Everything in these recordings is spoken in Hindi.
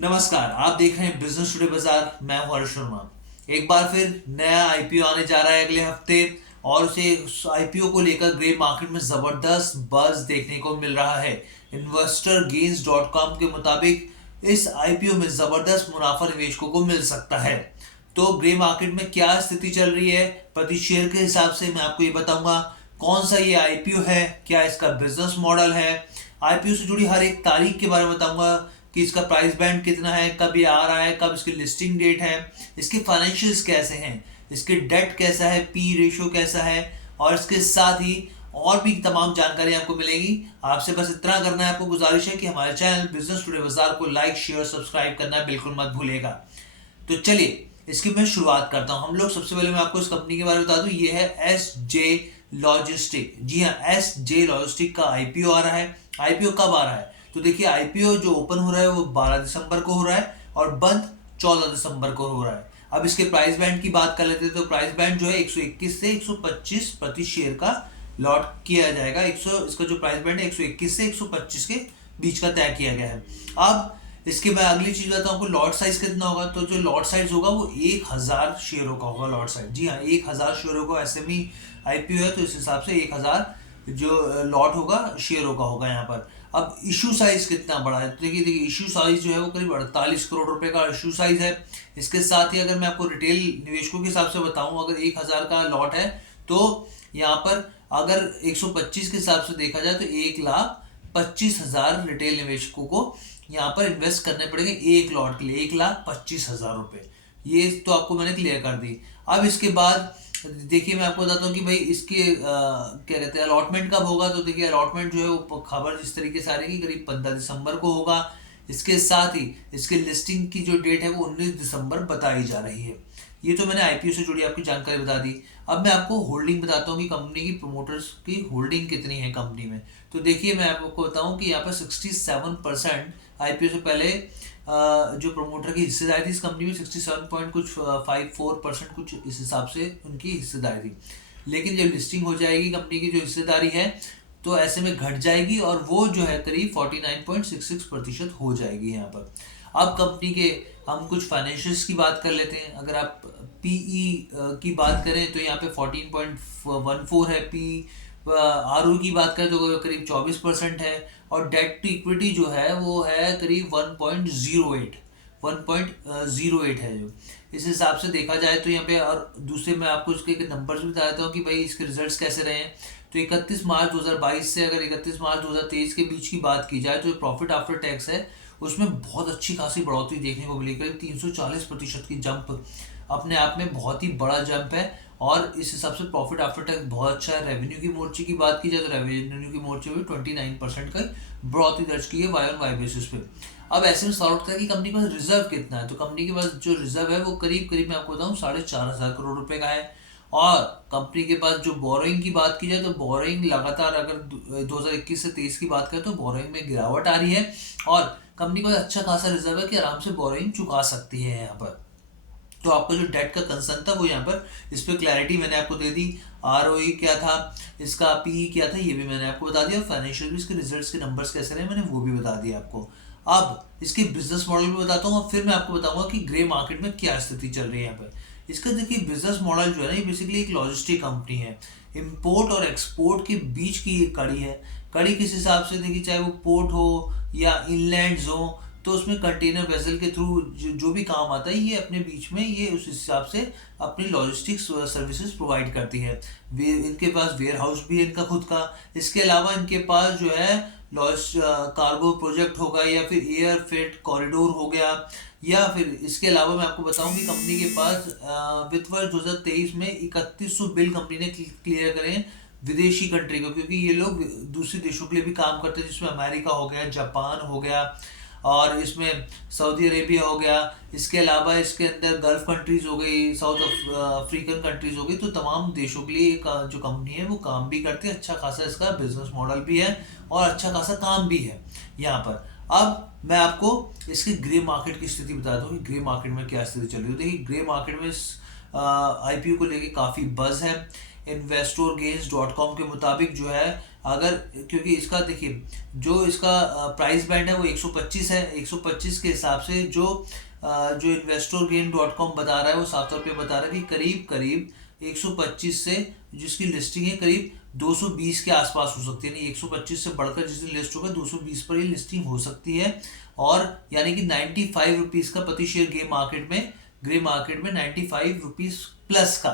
नमस्कार, आप देख रहे हैं बिजनेस टुडे बाजार। मैं हूं हर्ष शर्मा। एक बार फिर नया आईपीओ आने जा रहा है अगले हफ्ते और उसे आईपीओ को लेकर ग्रे मार्केट में जबरदस्त बज देखने को मिल रहा है। investorgains.com के मुताबिक इस आईपीओ में जबरदस्त मुनाफा निवेशकों को मिल सकता है। तो ग्रे मार्केट में क्या स्थिति चल रही है प्रति शेयर के हिसाब से मैं आपको ये बताऊंगा। कौन सा ये आईपीओ है, क्या इसका बिजनेस मॉडल है, आईपीओ से जुड़ी हर एक तारीख के बारे में बताऊंगा कि इसका प्राइस बैंड कितना है, कब ये आ रहा है, कब इसकी लिस्टिंग डेट है, इसके फाइनेंशियल्स कैसे हैं, इसके डेट कैसा है, पी रेशियो कैसा है, और इसके साथ ही और भी तमाम जानकारी आपको मिलेगी। आपसे बस इतना करना है, आपको गुजारिश है कि हमारे चैनल बिजनेस टुडे बाजार को लाइक शेयर सब्सक्राइब करना बिल्कुल मत भूलिएगा। तो चलिए इसकी मैं शुरुआत करता हूं। हम लोग सबसे पहले मैं आपको इस कंपनी के बारे में बता दूं, ये है एस जे लॉजिस्टिक। जी हाँ, एस जे लॉजिस्टिक का आईपीओ आ रहा है। आईपीओ कब आ रहा है? तो देखिए, आईपीओ जो ओपन हो रहा है वो 12 दिसंबर को हो रहा है और बंद 14 दिसंबर को हो रहा है। अब इसके प्राइस बैंड की बात कर लेते हैं। तो प्राइस बैंड जो है 121 से 125 प्रति शेयर का लॉट किया जाएगा। इसका जो प्राइस बैंड है 121 से 125 के बीच का तय किया गया है। अब इसके बाद अगली चीज बताऊं आपको, लॉट साइज कितना होगा। तो जो लॉट साइज होगा वो 1000 शेयरों का होगा। लॉट साइज, जी हाँ, 1000 शेयरों का एसएमई आईपीओ है तो इस हिसाब से 1000 जो लॉट होगा शेयरों का होगा यहाँ पर। अब इशू साइज कितना बड़ा है? तो देखिए इशू साइज जो है वो करीब 48 करोड़ रुपए का इशू साइज है। इसके साथ ही अगर मैं आपको रिटेल निवेशकों के हिसाब से बताऊं, अगर 1000 का लॉट है तो यहाँ पर अगर 125 के हिसाब से देखा जाए तो 1,25,000 रिटेल निवेशकों को यहाँ पर इन्वेस्ट करने पड़ेंगे एक लॉट के लिए, 1,25,000 रुपए। ये तो आपको मैंने क्लियर कर दी। अब इसके बाद देखिए मैं आपको बताता हूँ कि भाई इसके क्या कहते हैं अलॉटमेंट कब होगा। तो देखिए अलॉटमेंट जो है वो खबर जिस तरीके से आ रही है करीब 15 दिसंबर को होगा। इसके साथ ही इसके लिस्टिंग की जो डेट है वो 19 दिसंबर बताई जा रही है। ये तो मैंने आईपीओ से जुड़ी आपकी जानकारी बता दी। अब मैं आपको होल्डिंग बताता हूँ कि कंपनी की प्रमोटर्स की होल्डिंग कितनी है कंपनी में। तो देखिए मैं आपको बताऊँ कि यहाँ पर 67% आईपीओ से पहले जो प्रमोटर की हिस्सेदारी थी इस कंपनी में 67 पॉइंट कुछ 54% कुछ इस हिसाब से उनकी हिस्सेदारी थी। लेकिन जब लिस्टिंग हो जाएगी कंपनी की जो हिस्सेदारी है तो ऐसे में घट जाएगी और वो जो है करीब 49.66% हो जाएगी यहाँ पर। अब कंपनी के हम कुछ फाइनेंशियल्स की बात कर लेते हैं। अगर आप पीई की बात करें तो यहाँ पे 14.14 है। पी आरओ की बात करें तो करीब 24% है और डेट टू इक्विटी जो है वो है करीब 1.08 है। जो इस हिसाब से देखा जाए तो यहाँ पे, और दूसरे मैं आपको इसके नंबर्स भी बता देता हूँ कि भाई इसके रिजल्ट्स कैसे रहे हैं। तो 31 मार्च 2022 से अगर 31 मार्च 2023 के बीच की बात की जाए तो प्रॉफिट आफ्टर टैक्स है उसमें बहुत अच्छी खासी बढ़ोतरी देखने को मिली, करीब 340% की जंप अपने आप में बहुत ही बड़ा जंप है। और इस हिसाब से प्रॉफिट आफ्टर टैक्स बहुत अच्छा है। रेवेन्यू की मोर्चे की बात की जाए तो रेवेन्यू की मोर्चे में 29% का बढ़ोतरी दर्ज की है वाई ऑन वाई बेसिस पे। अब ऐसे में सवाल उठता है कि कंपनी के पास रिजर्व कितना है। तो कंपनी के पास जो रिजर्व है वो करीब करीब मैं आपको बताऊँ 4,500 करोड़ रुपए का है। और कंपनी के पास जो बोरोइंग की बात की जाए तो बोरोइंग लगातार अगर 2021 से 23 की बात करें तो बोरोइंग में गिरावट आ रही है और कंपनी को अच्छा खासा रिजर्व है कि आराम से बोरोइंग चुका सकती है यहाँ पर। तो आपका जो डेट का कंसर्न था वो यहाँ पर इस पर क्लैरिटी मैंने आपको दे दी। आरओई क्या था, इसका पीई क्या था, ये भी मैंने आपको बता दिया। फाइनेंशियल भी इसके रिजल्ट्स के नंबर्स कैसे रहे मैंने वो भी बता दिया आपको। अब इसके बिजनेस मॉडल भी बताता हूँ और फिर मैं आपको बताऊंगा कि ग्रे मार्केट में क्या स्थिति चल रही है यहाँ पर। इसका देखिए बिजनेस मॉडल जो है ना ये बेसिकली एक लॉजिस्टिक कंपनी है। इम्पोर्ट और एक्सपोर्ट के बीच की ये कड़ी है। कड़ी किस हिसाब से देखिए, चाहे वो पोर्ट हो या इनलैंड्स हो तो उसमें कंटेनर वेसल के थ्रू जो भी काम आता है ये अपने बीच में ये उस हिसाब से अपनी लॉजिस्टिक्स सर्विसेज प्रोवाइड करती है। इनके पास वेयर हाउस भी है इनका खुद का। इसके अलावा इनके पास जो है कार्गो प्रोजेक्ट होगा या फिर एयर फ्रेट कॉरिडोर हो गया, या फिर इसके अलावा मैं आपको बताऊं कि कंपनी के पास वित्त वर्ष 2023 में 3100 बिल कंपनी ने क्लियर करे हैं विदेशी कंट्री को, क्योंकि ये लोग दूसरे देशों के लिए भी काम करते हैं जिसमें अमेरिका हो गया, जापान हो गया और इसमें सऊदी अरेबिया हो गया। इसके अलावा इसके अंदर गल्फ कंट्रीज हो गई, साउथ अफ्रीकन कंट्रीज हो गई। तो तमाम देशों के लिए जो कंपनी है वो काम भी करती है। अच्छा खासा इसका बिजनेस मॉडल भी है और अच्छा खासा काम भी है यहाँ पर। अब मैं आपको इसकी ग्रे मार्केट की स्थिति बता दूं कि ग्रे मार्केट में क्या स्थिति चल रही है। देखिए ग्रे मार्केट में आईपीओ को लेके काफ़ी बज़ है। investorgains.com के मुताबिक जो है अगर, क्योंकि इसका देखिए जो इसका प्राइस बैंड है वो 125 है। 125 के हिसाब से जो investorgain.com बता रहा है वो साफ तौर पे बता रहा है कि करीब करीब 125 से जिसकी लिस्टिंग है करीब 220 के आसपास हो सकती है। यानी 125 से बढ़कर जिस दिन लिस्ट होगा 220 पर ये लिस्टिंग हो सकती है। और यानी कि 95 रुपीज़ का प्रति शेयर ग्रे मार्केट में 95 रुपीज़ प्लस का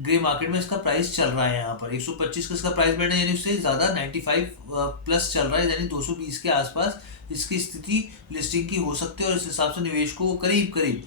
ग्रे मार्केट में इसका प्राइस चल रहा है। यहाँ पर 125 का इसका प्राइस बैंड है, यानी उससे ज़्यादा 95 प्लस चल रहा है, यानी 220 के आसपास इसकी स्थिति लिस्टिंग की हो सकती है। और इस हिसाब से निवेश को करीब करीब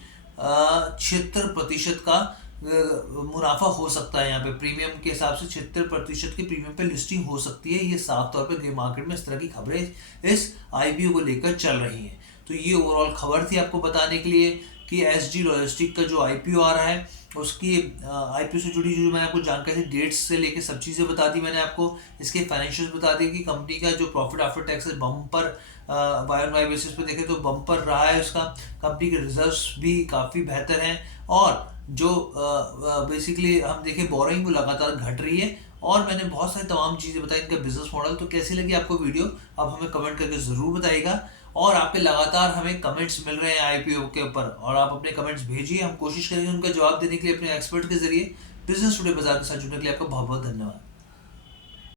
76% का मुनाफा हो सकता है। यहाँ पे प्रीमियम के हिसाब से 76% के प्रीमियम पे लिस्टिंग हो सकती है। ये साफ तौर पे ग्रे मार्केट में इस तरह की खबरें इस आईपीओ को लेकर चल रही हैं। तो ये ओवरऑल खबर थी आपको बताने के लिए कि एसजी लॉजिस्टिक का जो आईपीओ आ रहा है उसकी आईपीओ से जुड़ी जो मैंने आपको जानकारी थी, डेट्स से लेके सब चीज़ें बता दी मैंने आपको। इसके फाइनेंशियल्स बता दिए कि कंपनी का जो profit after tax bumper Y on Y basis पे देखें तो बम्पर रहा है उसका। कंपनी के रिजर्व्स भी काफ़ी बेहतर हैं। और जो बेसिकली हम देखें बोरोइंग वो लगातार घट रही है। और मैंने बहुत सारी तमाम चीज़ें बताई इनका बिजनेस मॉडल। तो कैसी लगी आपको वीडियो, आप हमें कमेंट करके ज़रूर बताइएगा। और आपके लगातार हमें कमेंट्स मिल रहे हैं आईपीओ के ऊपर, और आप अपने कमेंट्स भेजिए, हम कोशिश करेंगे उनका जवाब देने के लिए अपने एक्सपर्ट के जरिए। बिजनेस टुडे बाजार के साथ जुड़ने के लिए आपका बहुत बहुत धन्यवाद।